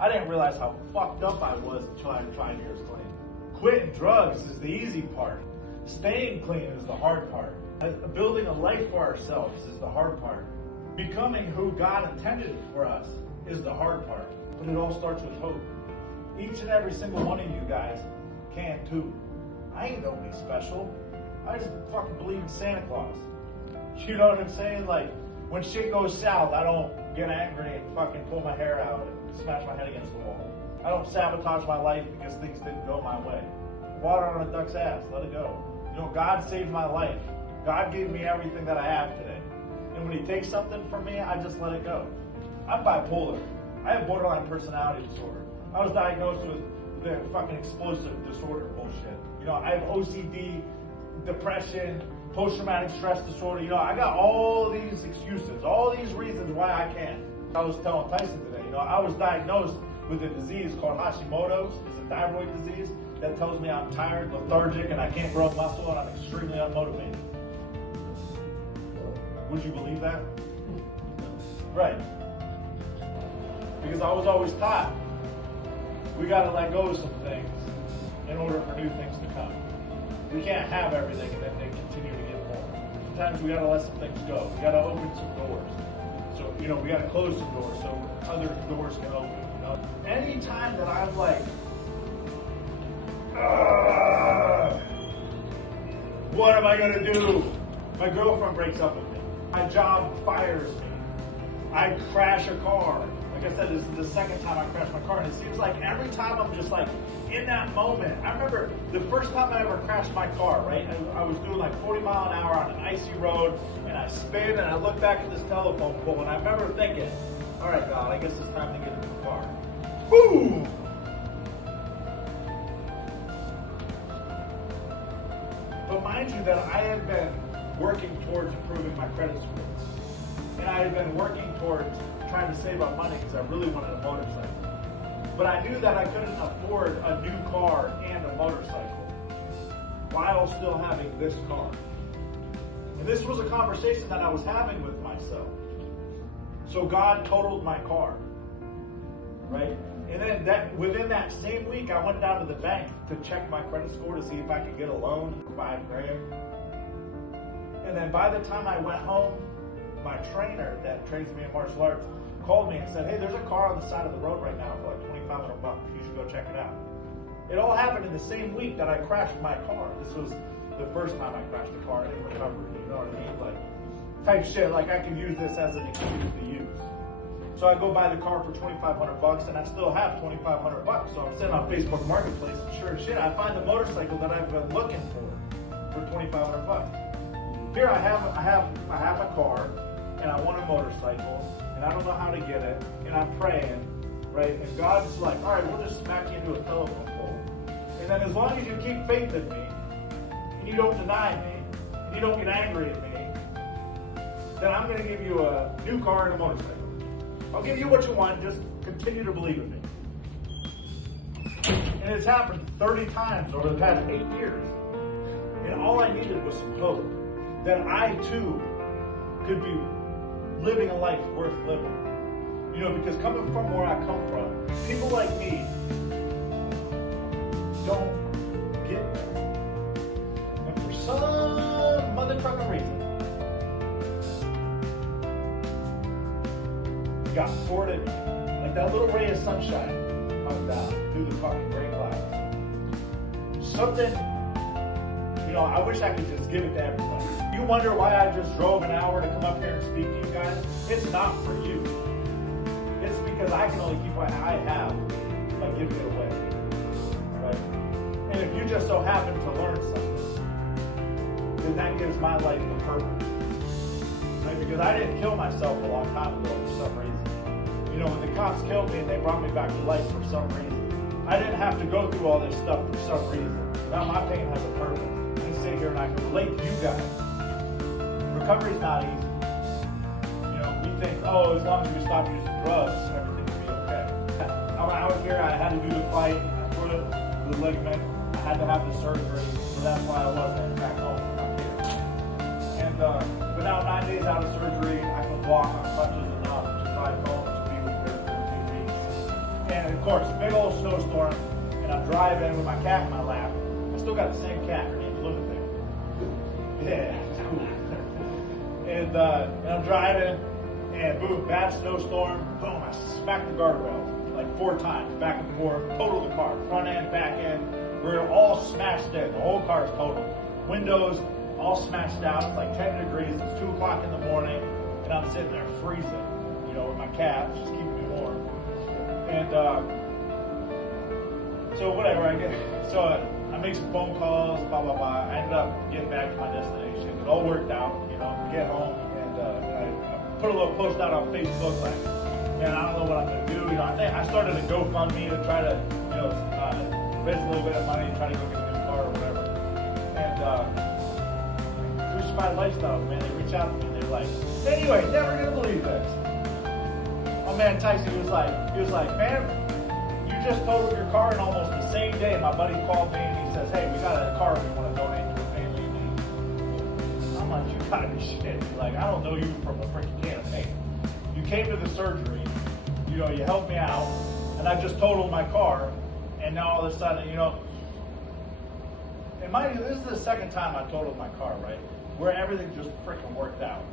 I didn't realize how fucked up I was until I tried years clean. Quitting drugs is the easy part. Staying clean is the hard part. Building a life for ourselves is the hard part. Becoming who God intended for us is the hard part. But it all starts with hope. Each and every single one of you guys can too. I ain't nobody special. I just fucking believe in Santa Claus. You know what I'm saying? Like, when shit goes south, I don't get angry and fucking pull my hair out and smash my head against the wall. I don't sabotage my life because things didn't go my way. Water on a duck's ass, let it go. You know, God saved my life. God gave me everything that I have today. And when He takes something from me, I just let it go. I'm bipolar. I have borderline personality disorder. I was diagnosed with the fucking explosive disorder bullshit. You know, I have OCD, depression, post-traumatic stress disorder. You know, I got all these excuses, all these reasons why I can't. I was telling Tyson today, you know, I was diagnosed with a disease called Hashimoto's. It's a thyroid disease that tells me I'm tired, lethargic, and I can't grow muscle, and I'm extremely unmotivated. Would you believe that? Right. Because I was always taught, we got to let go of some things in order for new things to come. We can't have everything and then they continue to get more. Sometimes we got to let some things go. We got to open some doors. So, you know, we got to close some doors so other doors can open. You know? Anytime that I'm like, what am I going to do? My girlfriend breaks up with me. My job fires me. I crash a car. Like I said, this is the second time I crashed my car, and it seems like every time I'm just like in that moment. I remember the first time I ever crashed my car, right? I was doing like 40 mile an hour on an icy road, and I spin and I look back at this telephone pole, and I remember thinking, all right, God, I guess it's time to get a new car. Boom! But mind you that I had been working towards improving my credit score. And I had been working towards trying to save up money because I really wanted a motorcycle. But I knew that I couldn't afford a new car and a motorcycle while still having this car. And this was a conversation that I was having with myself. So God totaled my car, right? And then within that same week, I went down to the bank to check my credit score to see if I could get a loan for $5,000. And then by the time I went home, my trainer that trains me in martial arts called me and said, hey, there's a car on the side of the road right now for like $2,500. You should go check it out. It all happened in the same week that I crashed my car. This was the first time I crashed a car in recovery. You know what I mean? Like, type shit, like I could use this as an excuse to use. So I go buy the car for $2,500 and I still have $2,500. So I'm sitting on Facebook Marketplace and sure as shit, I find the motorcycle that I've been looking for $2,500. Here I have a car and I want a motorcycle and I don't know how to get it and I'm praying, right? And God's like, all right, we'll just smack you into a telephone pole. And then as long as you keep faith in me and you don't deny me and you don't get angry at me, then I'm going to give you a new car and a motorcycle. I'll give you what you want, just continue to believe in me. And it's happened 30 times over the past 8 years. And all I needed was some hope that I too could be living a life worth living. You know, because coming from where I come from, people like me don't get there. And for some motherfucking reason, got poured in like that little ray of sunshine comes down through the fucking gray clouds. Something, you know, I wish I could just give it to everybody. You wonder why I just drove an hour to come up here and speak to you guys? It's not for you. It's because I can only keep what I have by giving it away. Right? And if you just so happen to learn something, then that gives my life a purpose. Right? Because I didn't kill myself a long time ago for some reason. You know, when the cops killed me and they brought me back to life for some reason, I didn't have to go through all this stuff for some reason. Now my pain has a purpose. I can sit here and I can relate to you guys. Recovery's not easy. You know, we think, oh, as long as we stop using drugs, everything will be okay. I'm out here, I had to do the fight, I tore the ligament, I had to have the surgery, so that's why I wasn't back home. I'm here. And but now 9 days out of surgery, I can walk on crutches enough to drive home to be with her for a few weeks. And course, big old snowstorm, and I'm driving with my cat in my lap. I still got the same cat. Her name's Lunatic. Yeah, it's cool. And I'm driving, and boom, bad snowstorm. Boom, I smacked the guardrail like 4 times, back and forth. Totaled the car, front end, back end. We're all smashed in. The whole car's totaled. Windows all smashed out. It's like 10 degrees. It's 2 o'clock in the morning, and I'm sitting there freezing, with my cat, just keeping me warm. And so whatever, I make some phone calls, blah, blah, blah. I ended up getting back to my destination. It all worked out, get home, and I put a little post out on Facebook like, man, I don't know what I'm going to do. I started a GoFundMe to try to, raise a little bit of money and try to go get a new car or whatever. And Crucified Lifestyle, man, they reach out to me and they're like, anyway, never going to believe this. Oh man, Tyson, he was like, man, you just totaled your car in almost the same day. My buddy called me and he says, hey, we got a car we want to donate to a family in need. I'm like, you gotta be shit. Like, I don't know you from a freaking can of paint. You came to the surgery, you helped me out, and I just totaled my car, and now all of a sudden, and mind you, this is the second time I totaled my car, right? Where everything just freaking worked out.